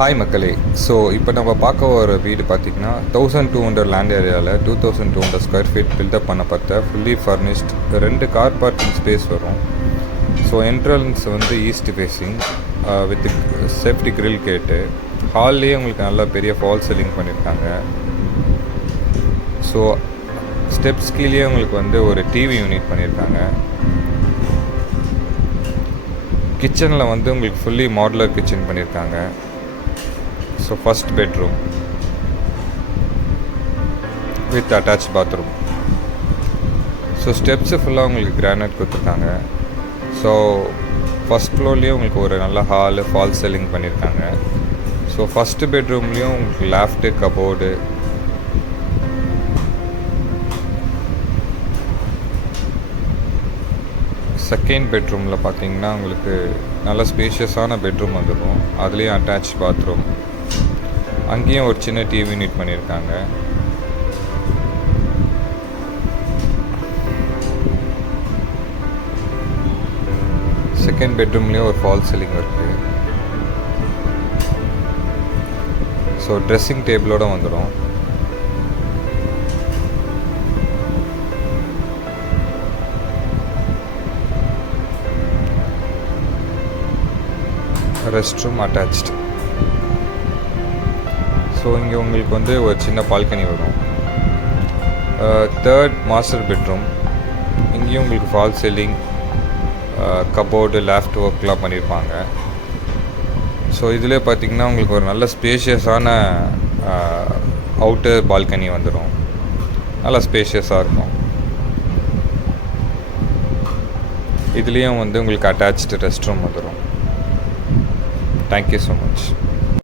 Hi மக்களே. So இப்போ நம்ம பார்க்க வர வீடு பார்த்திங்கன்னா 1200 லேண்ட் ஏரியாவில் 2200 ஸ்கொயர் ஃபீட் பில்டப் பண்ணப்பட்ட fully furnished 2 car parking space வரும். ஸோ என்ட்ரன்ஸ் வந்து east facing with safety grill gate. ஹால்லேயே உங்களுக்கு நல்லா பெரிய ஃபால் சீலிங் பண்ணியிருக்காங்க. ஸோ ஸ்டெப்ஸ் கீழே உங்களுக்கு வந்து ஒரு டிவி யூனிட் பண்ணியிருக்காங்க. கிச்சனில் வந்து உங்களுக்கு ஃபுல்லி மாடுலர் கிச்சன் பண்ணியிருக்காங்க. So first bedroom with attach bathroom. So steps ஃபுல்லாக உங்களுக்கு கிரானைட் கொடுத்துருக்காங்க. ஸோ ஃபஸ்ட் ஃப்ளோர்லேயும் உங்களுக்கு ஒரு நல்ல ஹாலு ஃபால் சீலிங் பண்ணியிருக்காங்க. ஸோ ஃபஸ்ட்டு பெட்ரூம்லேயும் உங்களுக்கு லேஃப்ட்டு கபோர்டு, செகண்ட் பெட்ரூமில் பார்த்தீங்கன்னா உங்களுக்கு நல்ல ஸ்பேஷியஸான பெட்ரூம் வந்துடும். அதுலேயும் அட்டாச் பாத்ரூம். அங்கேயும் ஒரு சின்ன டிவி யூனிட் பண்ணியிருக்காங்க. செகண்ட் பெட்ரூம்லேயும் ஒரு ஃபால் சீலிங் இருக்குது. ஸோ ட்ரெஸ்ஸிங் டேபிளோட வந்துடும். Rest room attached. ஸோ இங்கே உங்களுக்கு வந்து ஒரு சின்ன பால்கனி வரும். Third master bedroom. இங்கேயும் உங்களுக்கு ஃபால் சீலிங், கபோர்டு, லேஃப்ட் ஒர்க்லாம் பண்ணியிருப்பாங்க. ஸோ இதில் பார்த்திங்கன்னா உங்களுக்கு ஒரு நல்ல ஸ்பேஷியஸான அவுட்டர் பால்கனி வந்துடும். நல்லா ஸ்பேஷியஸாக இருக்கும். இதுலேயும் வந்து உங்களுக்கு அட்டாச்டு ரெஸ்ட் ரூம் வந்துடும். Thank you so much.